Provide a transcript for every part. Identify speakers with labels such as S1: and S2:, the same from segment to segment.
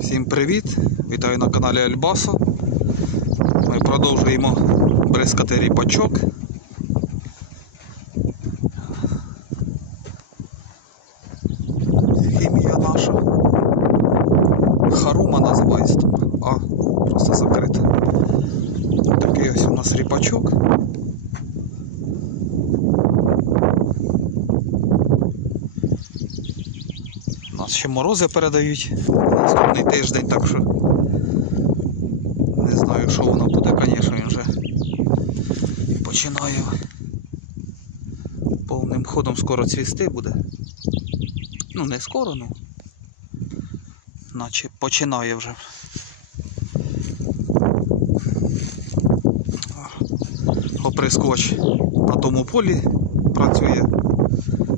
S1: Всім привіт! Вітаю на каналі Альбасо. Ми продовжуємо бризкати ріпачок. Хімія наша. Харума називається. А, просто закрита. Такий ось у нас ріпачок. У нас ще морози передають наступний тиждень, так що не знаю, що воно буде, звісно, він вже починає повним ходом скоро цвісти буде. Ну, не скоро, ну. Наче починає вже. Оприскувач на тому полі працює.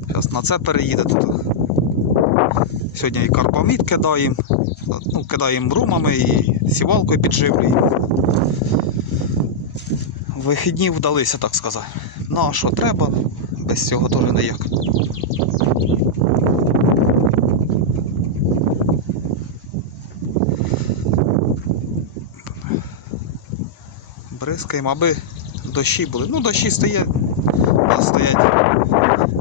S1: Зараз на це переїде тут. Сьогодні і карпамід кидаємо, ну, кидаємо брумами і сівалкою підживлюємо. Вихідні вдалися, так сказати. Ну а що треба, без цього теж ніяк. Бризкаємо, аби дощі були. Ну, дощі стоять, нас стоять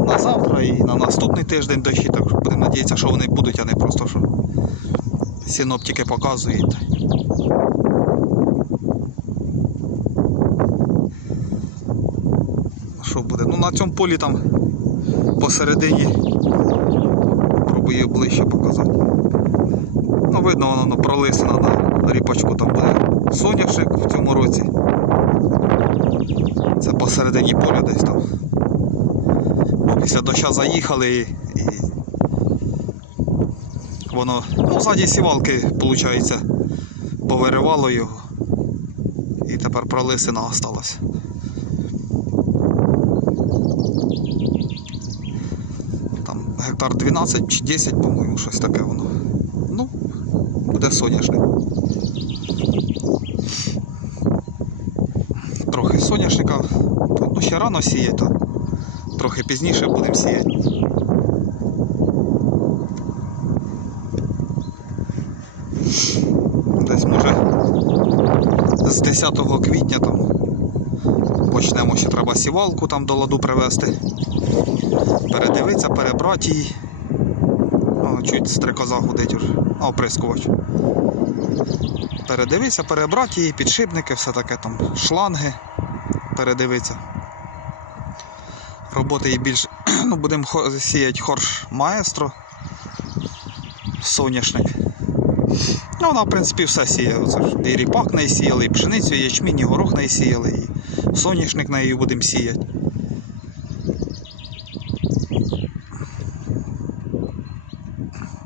S1: на завтра і на наступний тиждень дощі, так що будемо надіятися, що вони будуть, а не просто що синоптики показують. Що буде? Ну на цьому полі там посередині пробую ближче показати. Ну, видно, воно ну, пролисина на ріпачку там буде соняшник в цьому посередині поля десь там. Бо після доща заїхали і, і воно, ну, ззаді сівалки, виходить, повиривало його. І тепер пролисина осталась. Там гектар 12 чи 10, по-моєму, щось таке воно. Ну, буде соняшник. Трохи соняшника. Ну, ще рано сіяти. Трохи пізніше будемо сіяти. Десь може з 10 квітня там почнемо ще треба сівалку там до ладу привезти. Передивитися, перебрати її. О, чуть стрекоза гудить уже. А, оприскувач. Передивитися, перебрати її, підшипники, все таке там, шланги. Передивитися. Роботи її більш. Ну, будемо сіяти хорш маестро. Соняшник. Ну, вона, в принципі, все сіє. Оце ж і ріпак неї сіяли, і пшеницю, і ячмінь, і горох неї сіяли, і соняшник нею будемо сіяти.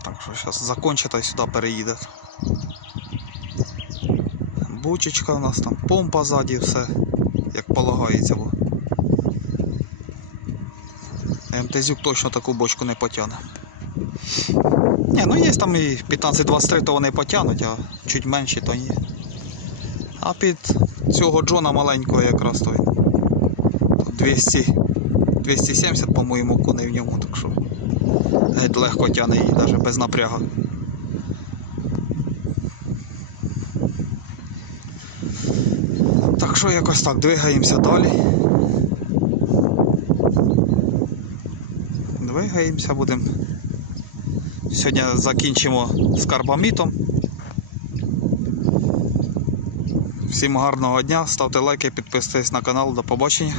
S1: Так що зараз закончить і сюди переїде. Бучечка у нас там, помпа ззаді, все як полагається. МТЗюк точно таку бочку не потягне. Ні, ну є там і 15-23, то вони потягнуть, а чуть менші, то ні. А під цього Джона маленького якраз той 200, 270, по-моєму, коней в ньому, так що геть легко тягне її, навіть без напрягу. Що якось так, двигаємося далі. Двигаємося, будемо. Сьогодні закінчимо з карбамітом. Всім гарного дня, ставте лайки, підписуйтесь на канал, до побачення.